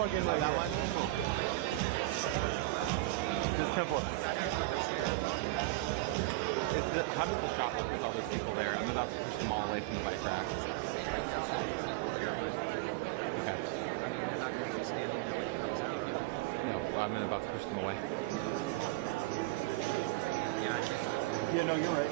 plug in like that one. Just simple. How does the shop look with all those people there? I'm about to push them all away from the bike rack. Okay. No, I'm about to push them away. Yeah, no, you're right.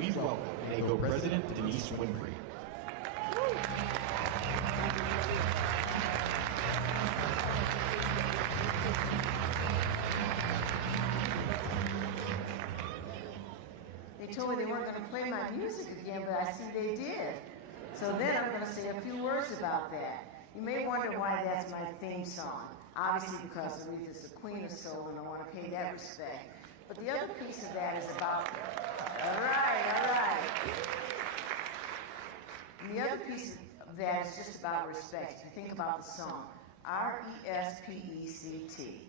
Please welcome NACO President Denise Winfrey. They told me they weren't going to play my music again, but I see they did. So then I'm going to say a few words about that. You may wonder why that's my theme song. Obviously because Aretha's the queen of soul and I want to pay that respect. But the other piece of that is about, all right. And the other piece of that is just about respect. If you think about the song, R-E-S-P-E-C-T.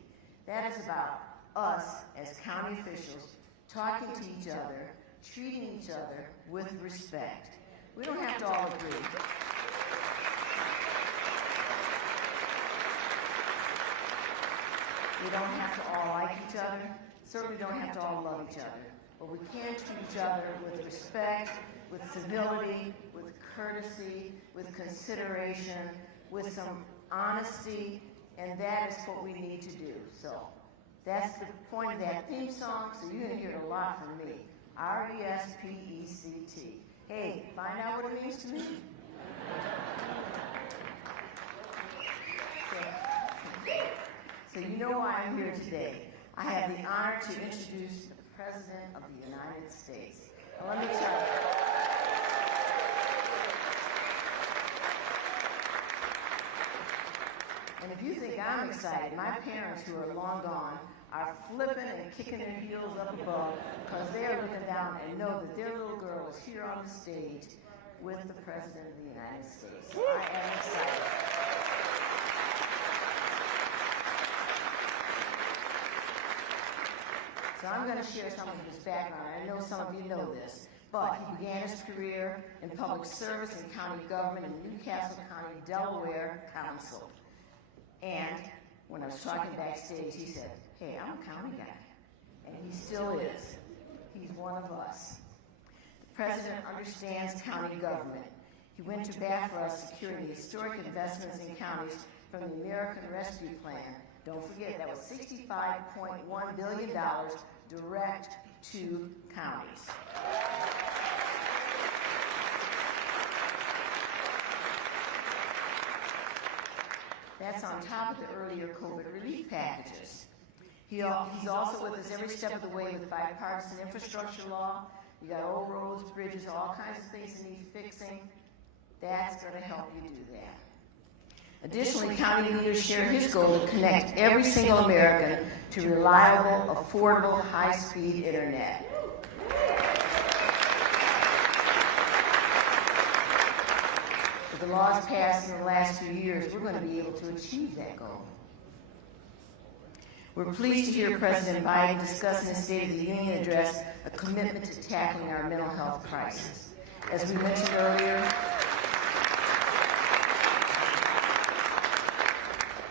That is about us as county officials talking to each other, treating each other with respect. We don't have to all agree. We don't have to all like each other. Certainly don't have to all love each other. But we can treat each other with respect, with civility, with courtesy, with consideration, with some honesty, and that is what we need to do. So that's the point of that theme song, so you're going to hear a lot from me. R-E-S-P-E-C-T. Hey, find out what it means to me. So you know why I'm here today. I have the honor to introduce the President of the United States. Now let me tell you. And if you think I'm excited, my parents, who are long gone, are flipping and kicking their heels up above because they are looking down and know that their little girl is here on the stage with the President of the United States. So I am excited. So I'm going to share some of his background. I know some of you know this, but he began his career in public service and county government in Newcastle County, Delaware Council. And when I was talking backstage, he said, hey, I'm a county guy. And he still is. He's one of us. The President understands county government. He went to bat for us securing the historic investments in counties from the American Rescue Plan. Don't forget, that was $65.1 billion direct to counties. That's on top of the earlier COVID relief packages. He's also with us every step of the way with bipartisan infrastructure law. You got old roads, bridges, all kinds of things that need fixing. That's going to help you do that. Additionally, county leaders share his goal to connect every single American to reliable, affordable, high-speed internet. The With the laws passed in the last few years, we're going to be able to achieve that goal. We're pleased to hear President Biden discuss in his State of the Union address a commitment to tackling our mental health crisis. As we mentioned earlier,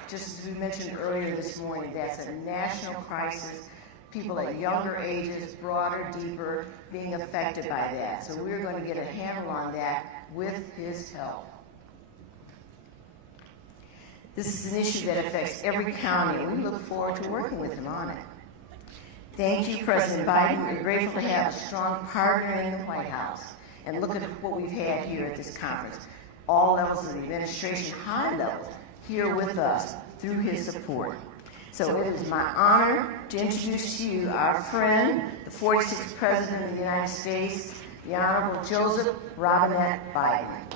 just as we mentioned earlier this morning, that's a national crisis. People at younger ages, broader, deeper, being affected by that. So we're going to get a handle on that with his help. This is an issue that affects every county, and we look forward to working with him on it. Thank you, President Biden. We're grateful to have a strong partner in the White House. And look at what we've had here at this conference. All levels of the administration, high levels, here with us through his support. So it is my honor to introduce to you our friend, the 46th President of the United States, the Honorable Joseph Robinette Biden.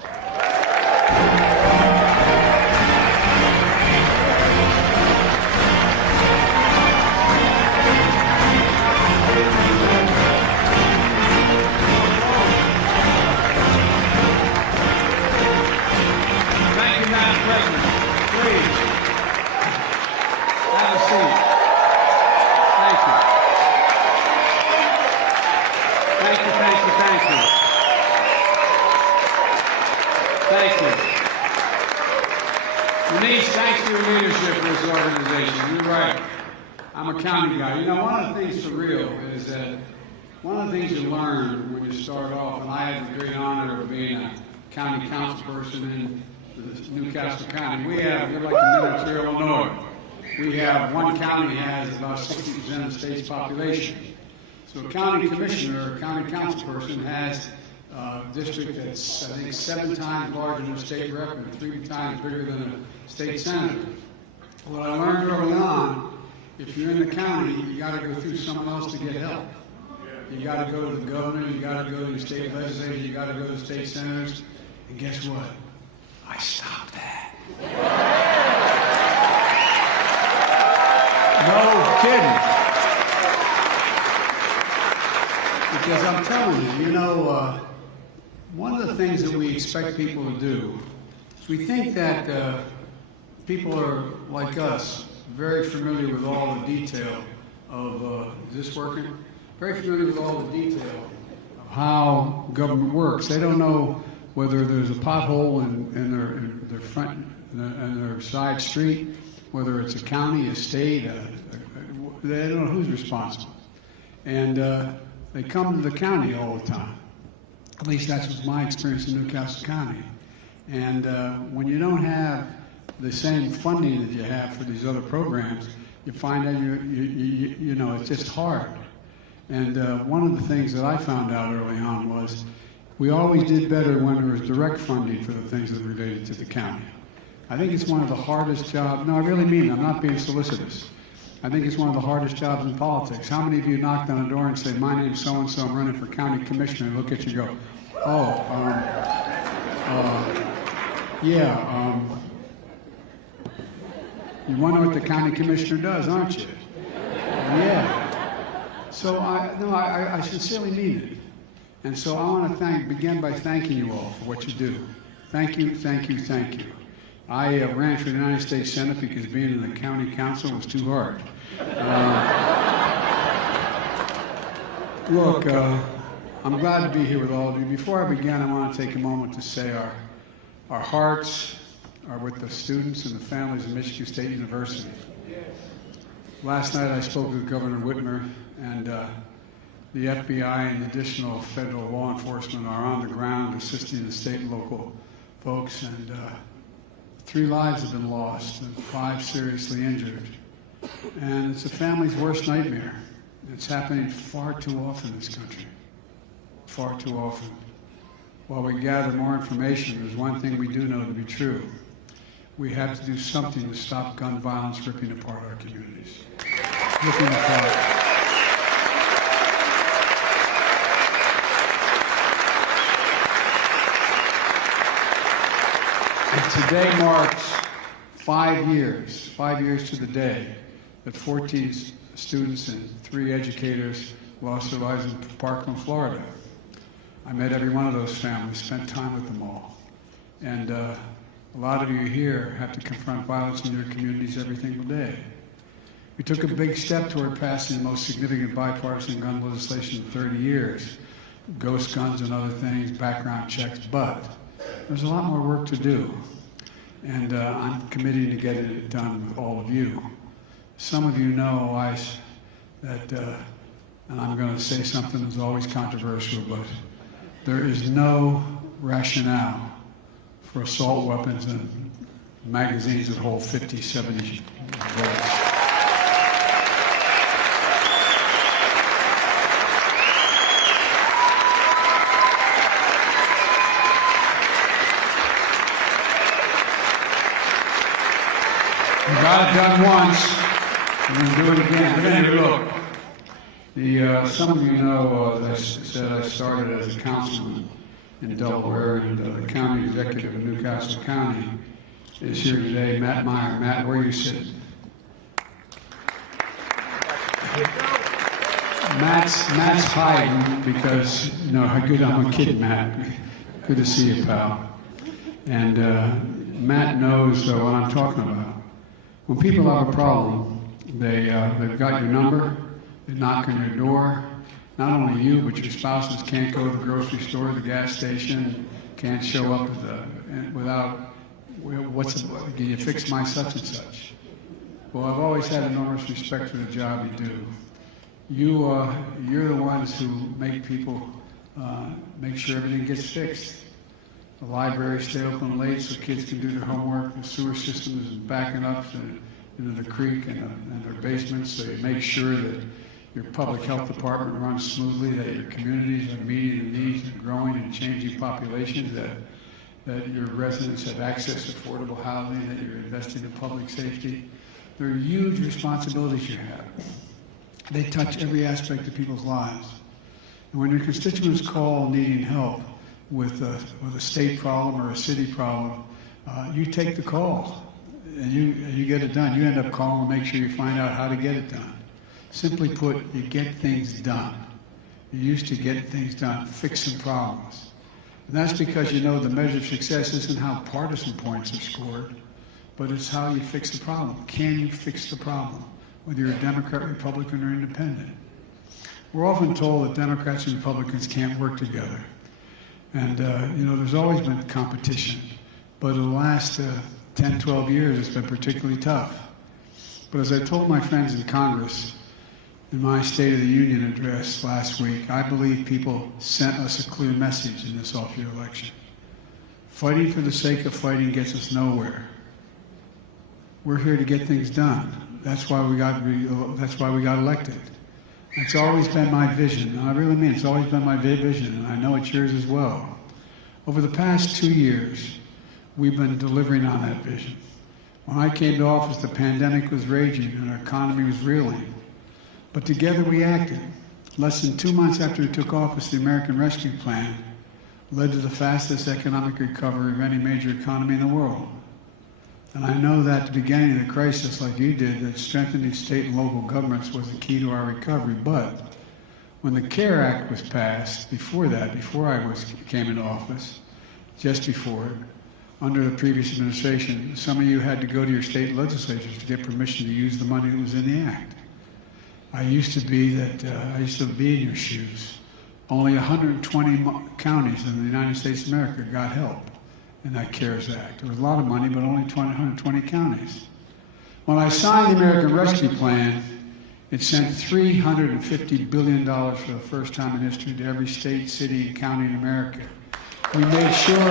Thank you. Denise, thanks for your leadership in this organization. You're right. I'm a county guy. You know, one of the things for real is that one of the things you learn when you start off, and I had the great honor of being a county council person in Newcastle County. We're like the Minnesota, Illinois. We have one county has about 60% of the state's population. So a county commissioner or county council person has a district that's, I think, 7 times larger than a state rep and 3 times bigger than a state senator. What I learned early on, if you're in the county, you got to go through someone else to get help. You got to go to the governor, you got to go to the state legislature, you got to go to the state senators, and guess what? I stopped that. No kidding. Because I'm telling you, you know, one of the things that we expect people to do is we think that people are like us, very familiar with all the detail of, is this working? Very familiar with all the detail of how government works. They don't know whether there's a pothole in their front and their side street, whether it's a county, a state, they don't know who's responsible. And they come to the county all the time. At least that's was my experience in Newcastle County. And when you don't have the same funding that you have for these other programs, you find that you know, it's just hard. And one of the things that I found out early on was we always did better when there was direct funding for the things that related to the county. I think it's one of the hardest jobs. No, I really mean it. I'm not being solicitous. I think it's one of the hardest jobs in politics. How many of you knocked on a door and say, my name's so-and-so, I'm running for county commissioner, and look at you go, oh, you wonder what the county commissioner does, aren't you? Yeah. So I sincerely mean it. And so I want to begin by thanking you all for what you do. Thank you, thank you, thank you. I ran for the United States Senate because being in the county council was too hard. Look, I'm glad to be here with all of you. Before I begin, I want to take a moment to say our hearts are with the students and the families of Michigan State University. Last night I spoke with Governor Whitmer, and the FBI and additional federal law enforcement are on the ground assisting the state and local folks, and 3 lives have been lost and 5 seriously injured. And it's a family's worst nightmare. It's happening far too often in this country. Far too often. While we gather more information, there's one thing we do know to be true. We have to do something to stop gun violence ripping apart our communities. Ripping apart. And today marks 5 years to the day that 14 students and 3 educators lost their lives in Parkland, Florida. I met every one of those families, spent time with them all. And a lot of you here have to confront violence in your communities every single day. We took a big step toward passing the most significant bipartisan gun legislation in 30 years, ghost guns and other things, background checks, but there's a lot more work to do. And I'm committed to getting it done with all of you. Some of you know that, and I'm going to say something that's always controversial, but there is no rationale for assault weapons and magazines that hold 50, 70 bullets. We got it done once, and we'll do it again. But anyway, look, some of you know, as I said, I started as a councilman in Delaware, and the county executive of Newcastle County is here today, Matt Meyer. Matt, where are you sitting? Matt's hiding because, you know, I'm a kid, Matt. Good to see you, pal. And Matt knows what I'm talking about. When people have a problem, they've got your number, they knock on your door. Not only you, but your spouses can't go to the grocery store, the gas station, can't show up without, can you fix my such and such? Well, I've always had enormous respect for the job you do. You're the ones who make people, make sure everything gets fixed. The libraries stay open late so kids can do their homework. The sewer system is backing up into the creek and their basements, so you make sure that your public health department runs smoothly, that your communities are meeting the needs of growing and changing populations, that your residents have access to affordable housing, that you're investing in public safety. There are huge responsibilities you have. They touch every aspect of people's lives. And when your constituents call needing help with a state problem or a city problem, you take the call and you get it done. You end up calling to make sure you find out how to get it done. Simply put, you get things done. You used to get things done, fixing problems. And that's because you know the measure of success isn't how partisan points are scored, but it's how you fix the problem. Can you fix the problem, whether you're a Democrat, Republican, or Independent? We're often told that Democrats and Republicans can't work together. And, you know, there's always been competition. But in the last 10, 12 years, it's been particularly tough. But as I told my friends in Congress in my State of the Union address last week, I believe people sent us a clear message in this off-year election. Fighting for the sake of fighting gets us nowhere. We're here to get things done. That's why we got elected. It's always been my vision, and I really mean it's always been my vision, and I know it's yours as well. Over the past 2 years, we've been delivering on that vision. When I came to office, the pandemic was raging and our economy was reeling. But together we acted. Less than 2 months after we took office, the American Rescue Plan led to the fastest economic recovery of any major economy in the world. And I know that at the beginning of the crisis, like you did, that strengthening state and local governments was the key to our recovery. But when the CARE Act was passed, before I came into office, just before it, under the previous administration, some of you had to go to your state legislatures to get permission to use the money that was in the act. I used to be in your shoes. Only 120 counties in the United States of America got help in that CARES Act. There was a lot of money, but only 120 counties. When I signed the American Rescue Plan, it sent $350 billion for the first time in history to every state, city, and county in America. We made sure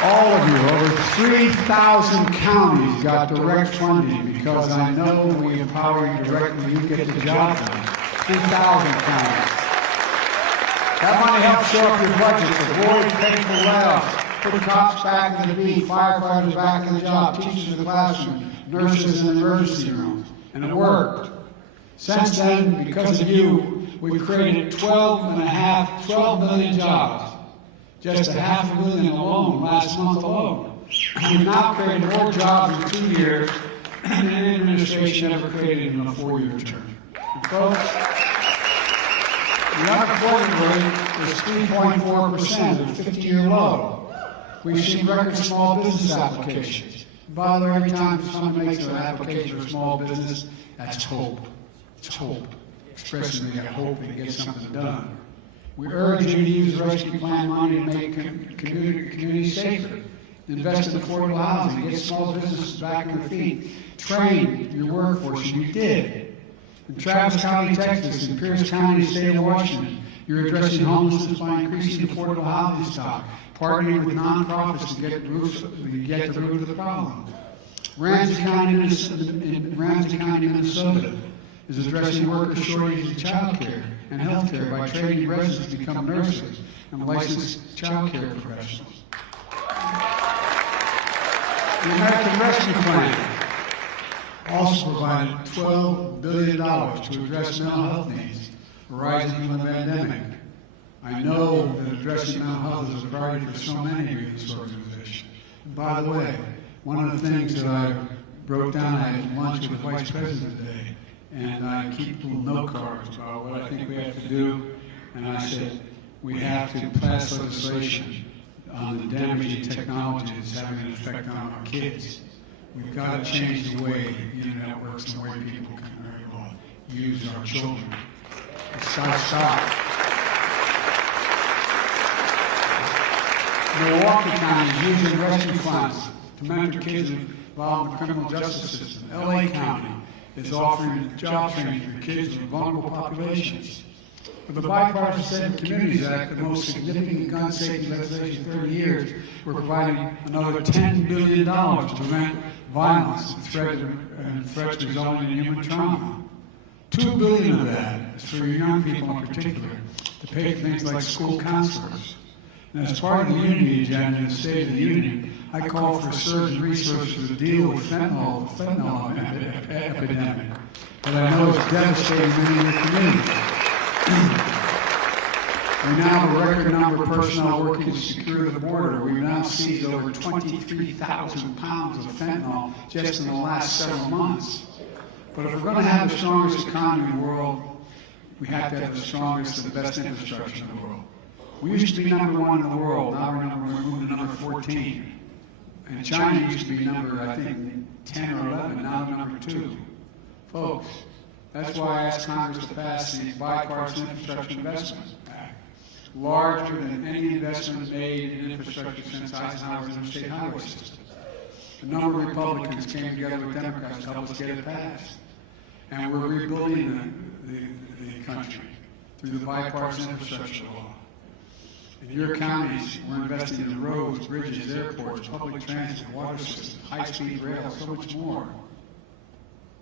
all of you, over 3,000 counties got direct funding because I know we empower you directly, you get the job done. 3,000 counties. That money helps shore up your budgets, avoid painful layoffs, put cops back in the beat, firefighters back in the job, teachers in the classroom, nurses in the emergency rooms, and it worked. Since then, because of you, we've created 12 million jobs. Just 500 million alone last month alone. We've now created more jobs in 2 years than any administration ever created in a 4-year term. And folks, The unemployment rate is 3.4%, a 50-year low. We've seen record small business applications. By the way, every time someone makes an application for a small business, that's hope. It's hope. Expressing they got hope and get something done. We urge you to use the rescue plan money to make communities safer. Invest in affordable housing, get small businesses back on their feet. Train your workforce, and you did. In Travis County, Texas, and Pierce County, state of Washington, you're addressing homelessness by increasing affordable housing stock, partnering with nonprofits to get to the root of the problem. Ramsey County, Minnesota, is addressing worker shortages in child care and health care by training residents to become nurses and licensed child care professionals. The American Rescue Plan also provided $12 billion to address mental health needs arising from the pandemic. I know that addressing mental health is a priority for so many of this organization. And by the way, one of the things that I wrote down, I had lunch with the Vice President today, and I keep little note cards about what I think we have to do, and I said, we have to pass legislation on the damaging technology that's having an effect on our kids. We've got to change the way the internet works and the way people can use our children. It's got to stop. Milwaukee County is using rescue funds to mentor kids involved in the criminal justice system. LA County is offering job training for kids in vulnerable populations. With the Bipartisan Safe Communities Act, the most significant gun safety legislation in 30 years, we're providing another $10 billion to prevent violence and threats resulting in human trauma. $2 billion of that is for young people in particular, to pay for things like school counselors. And as part of the Unity Agenda in the State of the Union, I call for a surge in resources to deal with fentanyl epidemic that I know is devastating many of your communities. We now have a record number of personnel working to secure the border. We've now seized over 23,000 pounds of fentanyl just in the last several months. But if we're going to have the strongest economy in the world, we have to have the strongest and the best infrastructure in the world. We used to be number one in the world. Now we're moving to number 14. And China used to be number, I think, 10 or 11. Now they're number 2. Folks, that's why I asked Congress to pass the Bipartisan Infrastructure Investment Act, larger than any investment made in infrastructure since Eisenhower's interstate highway system. A number of Republicans came together with Democrats to help us get it passed. And we're rebuilding the country through the bipartisan infrastructure law. In your counties, we're investing in roads, bridges, airports, public transit, water systems, high-speed rail, so much more.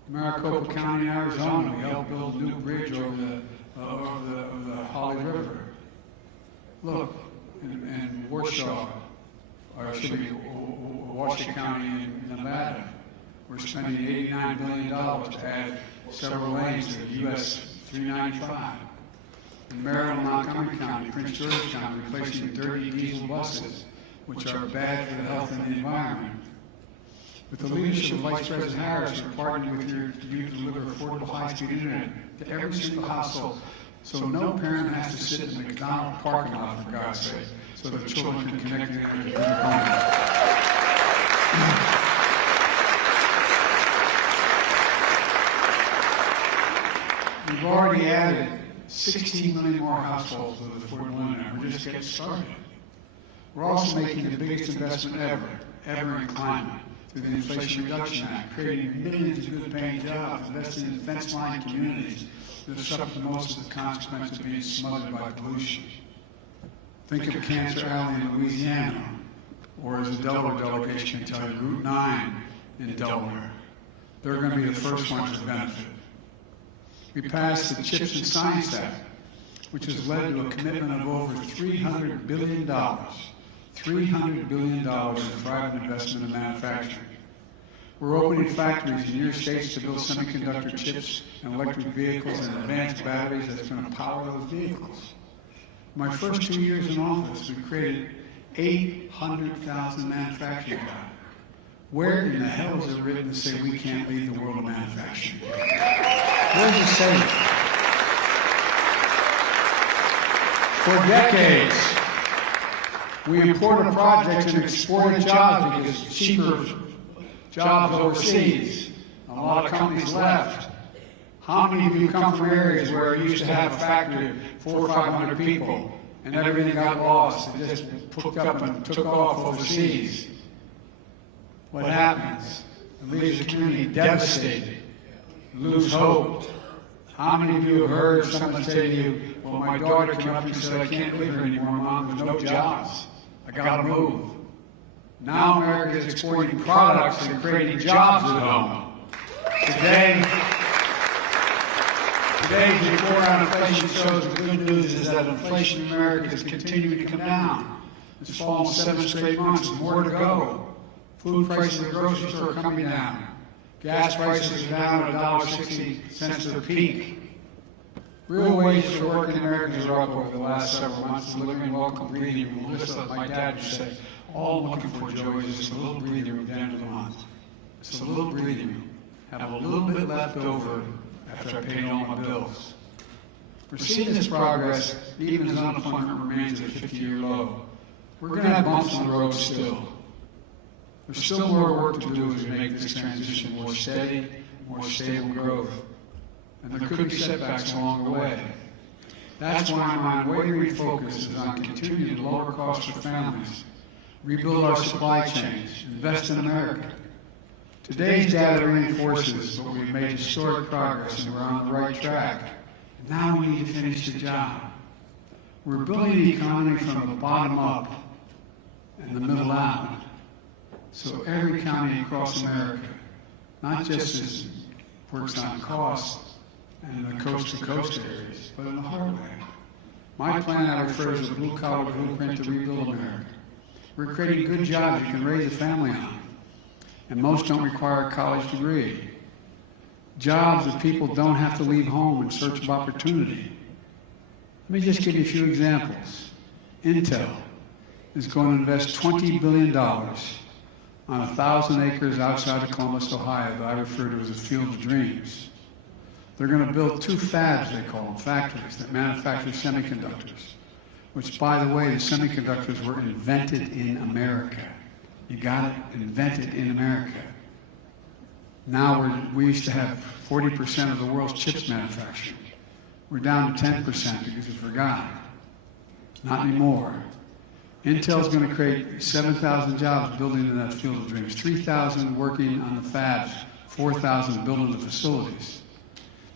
In Maricopa County, Arizona, we helped build a new bridge over the Holly River. Look, in Warsaw, or it should be Washoe County in Nevada, we're spending $89 billion to add several lanes to the US 395. In Maryland, Montgomery County, Prince George's County, replacing 30 diesel buses, which are bad for the health and the environment. With the leadership of Vice President Harris, we're partnering with you to deliver affordable high-speed internet to every single household, so no parent has to sit in the McDonald's parking lot, for God's sake, so that children can connect to the internet in their home. We've already added 16 million more households with affordable internet. We're just getting started. We're also making the biggest investment ever in climate through the Inflation Reduction Act, creating millions of good-paying jobs, investing in fence-line communities that suffer the most of the consequences of being smothered by pollution. Think of Cancer Alley in Louisiana, or as the Delaware delegation can tell you, Route 9 in Delaware. They're going to be the first ones to benefit. We passed the CHIPS and Science Act, which has led to a commitment of over $300 billion, $300 billion in private investment in manufacturing. We're opening factories in your states to build semiconductor chips and electric vehicles and advanced batteries that's going to power those vehicles. In my first 2 years in office, we created 800,000 manufacturing jobs. Where in the hell is it written to say we can't lead the world of manufacturing? Where does it say it? For decades, we imported projects and exported jobs because it's cheaper jobs overseas. A lot of companies left. How many of you come from areas where you used to have a factory of 400 or 500 people and everything got lost and just hooked up and took off overseas? What happens? It leaves the community devastated, lose hope. How many of you have heard someone say to you, well, my daughter came up and said, I can't live here anymore, Mom, there's no jobs. I gotta move. Now America is exporting products and creating jobs at home. Today's report on inflation shows the good news is that inflation in America is continuing to come down. It's fallen 7 straight months, more to go. Food prices at the grocery store are coming down. Gas prices are down $1.60 to the peak. Real wages for working Americans are up over the last several months. Delivering welcome breathing room. Listen, my dad used to say, all I'm looking for, Joey, is just a little breathing room at the end of the month. Just a little breathing room. Have a little bit left over after I paid all my bills. We're seeing this progress even as unemployment remains at a 50-year low. We're going to have bumps on the road still. There's still more work to do as we make this transition more steady, more stable growth. And there could be setbacks along the way. That's why my unwavering focus is on continuing to lower costs for families, rebuild our supply chains, invest in America. Today's data reinforces that we've made historic progress and we're on the right track. Now we need to finish the job. We're building the economy from the bottom up and the middle out. So every county across America, not just as works on costs and the coast-to-coast areas, but in the heartland. My plan I refer to as the blue-collar blueprint to rebuild America. We're creating good jobs you can raise a family on, and most don't require a college degree. Jobs that people don't have to leave home in search of opportunity. Let me just give you a few examples. Intel is going to invest $20 billion on 1,000 acres outside of Columbus, Ohio, that I refer to as a field of dreams. They're going to build 2 fabs, they call them, factories that manufacture semiconductors, which, by the way, the semiconductors were invented in America. You got it? Invented in America. Now we used to have 40% of the world's chips manufactured. We're down to 10% because we forgot. Not anymore. Intel's going to create 7,000 jobs building in that field of dreams, 3,000 working on the fabs, 4,000 building the facilities.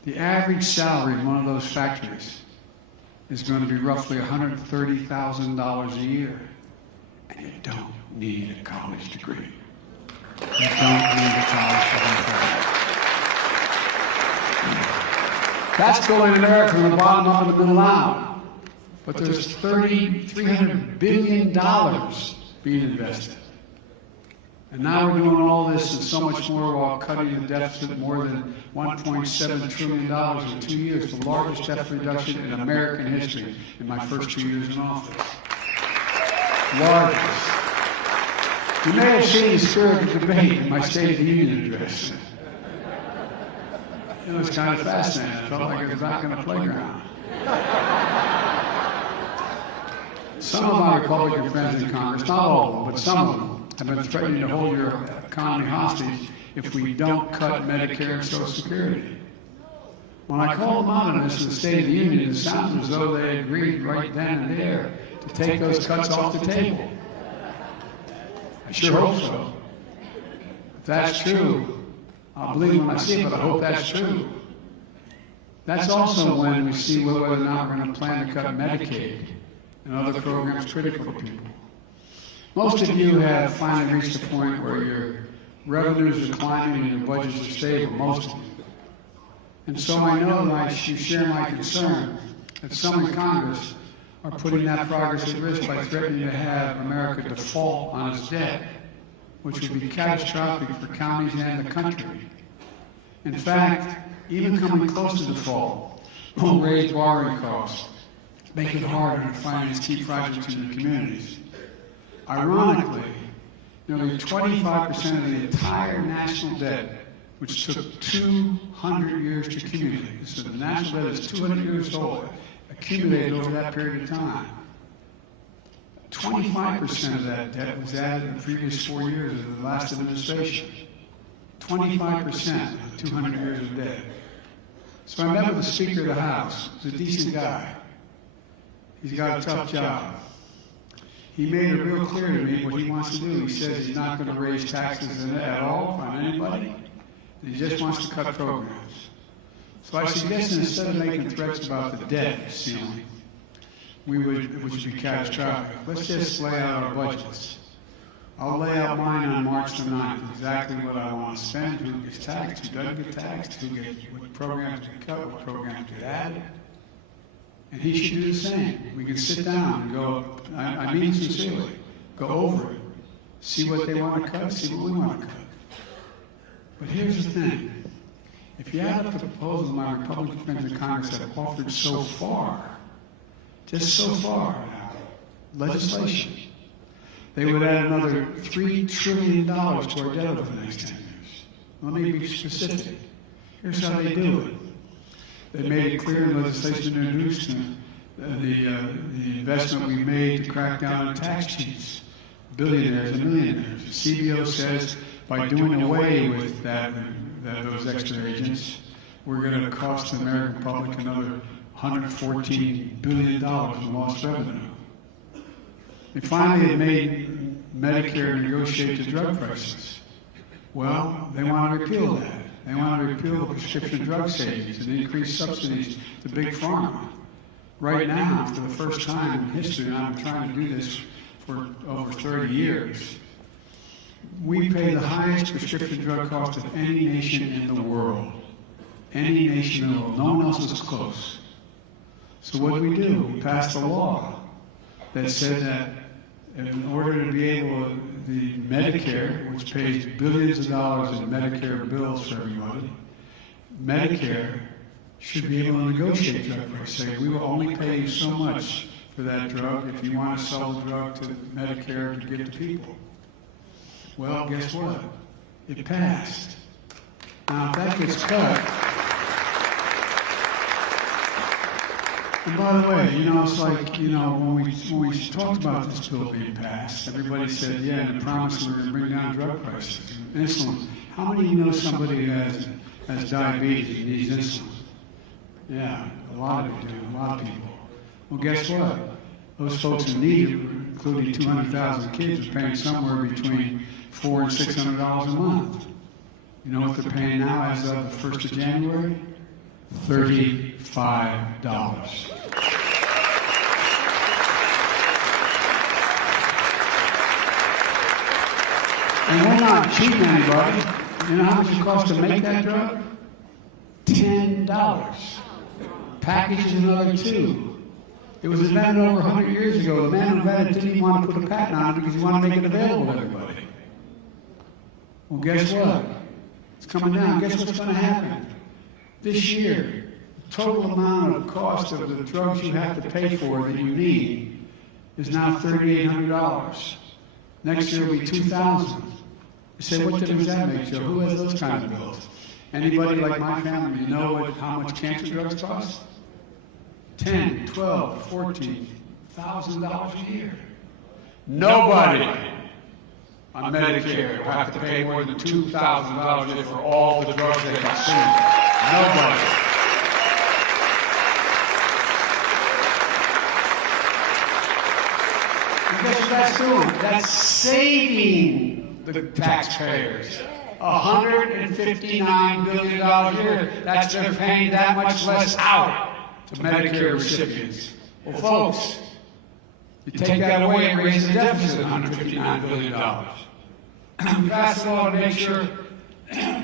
The average salary in one of those factories is going to be roughly $130,000 a year. And you don't need a college degree. You don't need a college degree. That's building America from the bottom up and the middle out. But there's $300 billion being invested. And now we're doing all this and so much more while cutting the deficit more than $1.7 trillion in 2 years, the largest deficit reduction in American history in my first 2 years in office. Largest. You may have seen the spirit of debate in my State of the Union address. It was kind of fascinating. I felt like I was back in a playground. Some of my Republican friends in Congress, not all of them, but some of them, have been threatening to hold your economy hostage if we don't cut Medicare and Social Security. When I called them out on this in the State of the Union, it sounded as though they agreed right then and there to take those cuts off the table. I sure hope so. If that's true, I'll believe when I see it, but I hope that's true. That's also when we see whether or not we're going to plan to cut Medicaid and other programs critical to people. Most of you have finally reached a point where your revenues are climbing and your budgets are stable, most of you. And so I know that you share my concern that some in Congress are putting that progress at risk by threatening to have America default on its debt, which would be catastrophic for counties and the country. In fact, even coming close to default will raise borrowing costs, make it harder to finance key projects in the communities. Ironically, nearly 25% of the entire national debt, which took 200 years to accumulate, so the national debt is 200 years old, accumulated over that period of time. 25% of that debt was added in the previous 4 years of the last administration. 25% of 200 years of debt. So I met with the Speaker of the House. He's a decent guy. He's got a tough job. He made it real clear to me what he wants to do. He says he's not going to raise taxes at all on anybody. He just wants to cut programs. So I suggested instead of making threats about the debt ceiling, which would be catastrophic, let's just lay out our budgets. I'll lay out mine on March the 9th, exactly what I want to spend, who gets taxed, who doesn't get taxed, what programs get cut, what programs get added. And he should do the same. We can sit down and go, I mean sincerely, go over it, see what they want to cut, see what we want to cut. But here's the thing. If you add up the proposals my Republican friends in Congress have offered so far, just so far now, legislation, they would add another $3 trillion to our debt over the next 10 years. Let me be specific. Here's how they do it. They made it clear in legislation introduced the investment we made to crack down on tax cheats, billionaires and millionaires. The CBO says by doing away with those extra agents, we're going to cost the American public another $114 billion in lost revenue. They finally have made Medicare negotiate the drug prices. Well, they want to repeal that. They want to repeal the prescription drug savings and increase subsidies to big pharma. Right now, for the first time in history, and I've been trying to do this for over 30 years, we pay the highest prescription drug cost of any nation in the world. Any nation in the world. No one else is close. So what do? We passed a law that said that in order to be able to, the Medicare, which pays billions of dollars in Medicare bills for everybody, Medicare should be able to negotiate drug prices. Say, we will only pay you so much for that drug if you want to sell the drug to Medicare to give to people. Well, guess what? It passed. Now, if that gets cut, and by the way, it's like, when we talked about this bill being passed, everybody said, yeah, and promised we were going to bring down drug prices. Insulin. How many of you know somebody who has diabetes and needs insulin? Yeah, a lot of you do, a lot of people. Well, guess what? Those folks who need it, including 200,000 kids, are paying somewhere between $400 and $600 a month. You know what they're paying now as of the 1st of January? $35. And we're not cheating anybody. You know how much it costs to make that drug? $10. Package is another $2. It was invented over 100 years ago. The man who invented it didn't even want to put a patent on it because he wanted to make it available to everybody. Well, guess what? It's coming down. Guess what's going to happen? This year, the total amount of cost of the drugs you have to pay for that you need is now $3,800. Next year will be $2,000. You say, what difference does that make, Joe? Who has those kind of bills? Anybody like my family know how much cancer drugs cost? $10,000, $12,000, $14,000 a year. Nobody on Medicare will have to pay more than $2,000 a year for all the drugs they consume. Nobody. And guess what that's doing? That's saving the taxpayers $159 billion a year. That's they're paying that much less out to Medicare recipients. Well, folks, you take that away and raise the deficit $159 billion. We pass a law to make sure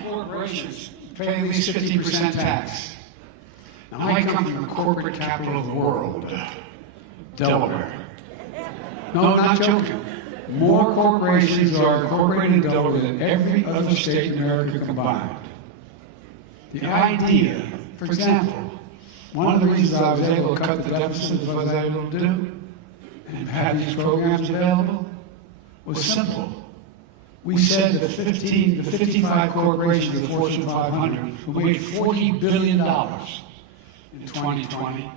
corporations pay at least 15% tax. Now, I come from the corporate capital of the world, Delaware. No, I'm not joking. More corporations are incorporated in Delaware than every other state in America combined. The idea, for example, one of the reasons I was able to cut the deficit as I was able to do and have these programs available was simple. We said the 55 corporations of the Fortune 500 who made $40 billion in 2020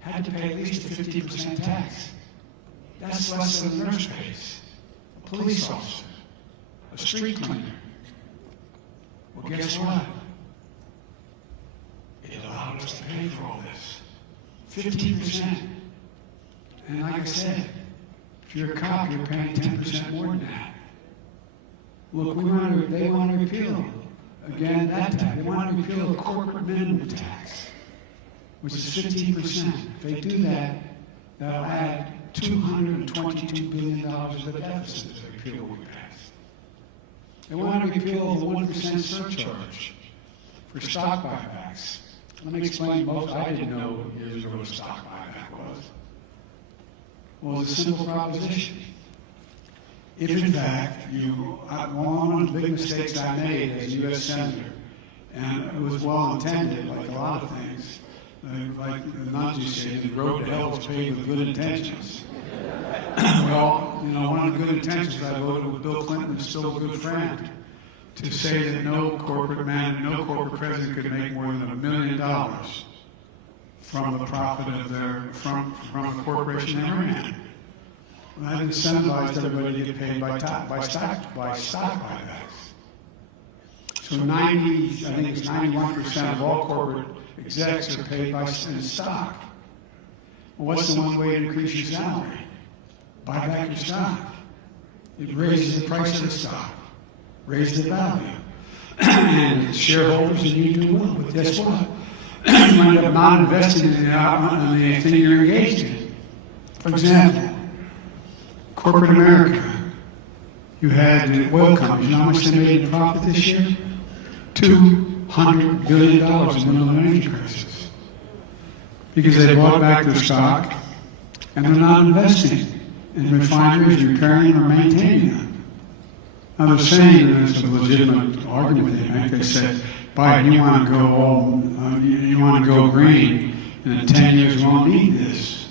had to pay at least a 15% tax. That's less than a nurse pays, a police officer, a street cleaner. Well, guess what? It allowed us to pay for all this. 15%. And like I said, if you're a cop, you're paying 10% more than that. Look, they want to repeal, again, that tax. They want to repeal the corporate minimum tax, which is 15%. If they do that, that'll add $222 billion to the deficit to repeal what we passed. They want to repeal the 1% surcharge for stock buybacks. Let me explain. I didn't know years ago what a stock buyback was. Well, it's a simple proposition. If in fact one of the big mistakes I made as a U.S. Senator, and it was well intended, like a lot of things, like the Nazis say, the road to hell is paved with good intentions. Well, one of the good intentions I voted with Bill Clinton, who's still a good friend, to say that no corporate man, no corporate president could make more than $1 million from the profit of from a corporation they ran. Well, that incentivized everybody to get paid by stock buybacks. So I think it's 91% of all corporate execs are paid in stock. Well, what's the one way to increase your salary? Buy back your stock. It raises the price of the stock, raises the value. And shareholders, and you do well, but guess what? You end up not investing in the thing you're engaged in. For example, corporate America, you had the oil companies. You know how much they made in profit this year? $200 billion in the middle of an energy crisis. Because they bought back their stock and they're not investing in refineries, repairing or maintaining them. Now they're saying that it's a legitimate argument they make. They said, Biden, you want to go green, and in 10 years we won't need this.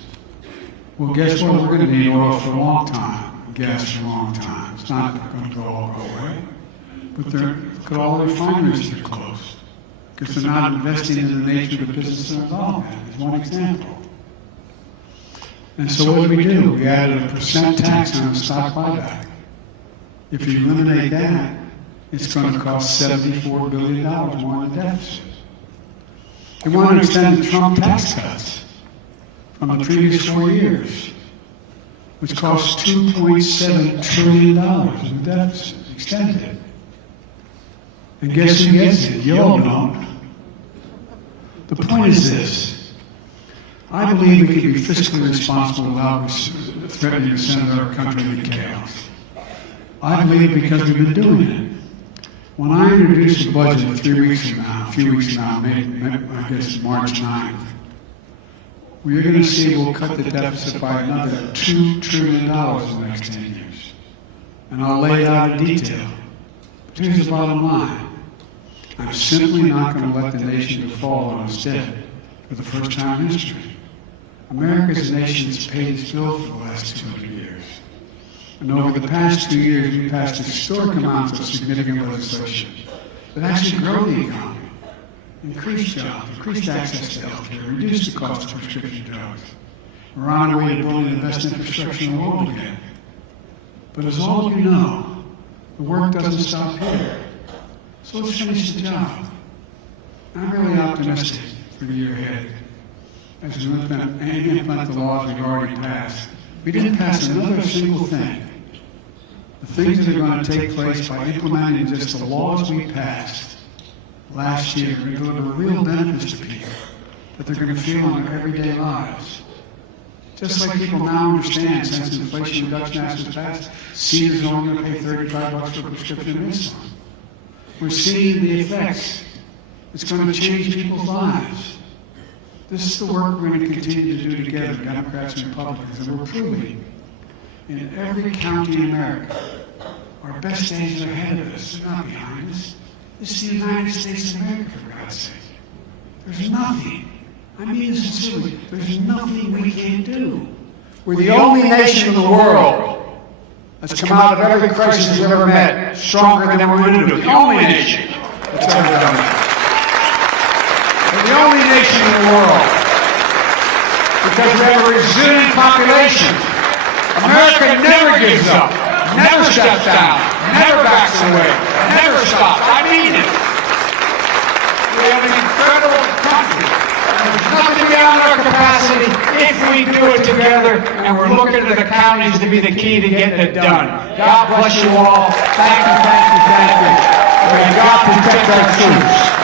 Well, guess what? We're going to need oil for a long time, gas for a long time. It's not going to all go away. But look at all the refineries that are closed because they're not investing in the nature of the business they're involved in. There's one example. And so what did we do? We added a % tax on the stock buyback. If you eliminate that, it's going to cost $74 billion more in deficit. They want to extend the Trump tax cuts from the previous 4 years, which cost $2.7 trillion in deficit, extended. And guess who gets it? You all don't. The point is this. I believe we can be fiscally responsible without threatening to send our country into chaos. I believe because we've been doing it. When I introduce the budget a few weeks from now, maybe I guess March 9th, we're going to see we'll cut the deficit by another $2 trillion in the next 10 years. And I'll lay it out in detail. But here's the bottom line. I'm simply not going to let the nation fall on its debt for the first time in history. America as a nation has paid its bill for the last 200 years. And over the past 2 years, we passed historic amounts of significant legislation that actually grow the economy, increase jobs, increase access to health care, reduce the cost of prescription drugs. We're on our way to building the best infrastructure in the world again. But as all of you know, the work doesn't stop here. So let's finish the job. I'm really optimistic for the year ahead as we implement the laws we've already passed. We didn't pass another single thing. The things that are going to take place by implementing just the laws we passed last year are going to deliver real benefits to people that they're going to feel in their everyday lives. Just like people now understand, since the Inflation Reduction Act was passed, seniors are only going to pay $35 for prescription insulin. We're seeing the effects. It's going to change people's lives. This is the work we're going to continue to do together, Democrats and Republicans, and we're proving in every county in America, our best days are ahead of us. They're not behind us. This is the United States of America, for God's sake. There's nothing, I mean this sincerely, there's nothing we can't do. We're the only nation in the world that's come out of every crisis we've ever met stronger than we're into. The only nation that's ever done that. We're the only nation in the world. because we have a resilient population. America never gives up, never steps down, never backs away, never stops. I mean it. We have an incredible country. There's nothing beyond our capacity if we do it together, and we're looking to the counties to be the key to getting it done. God bless you all. Thank you, thank you, thank you. May God protect our troops.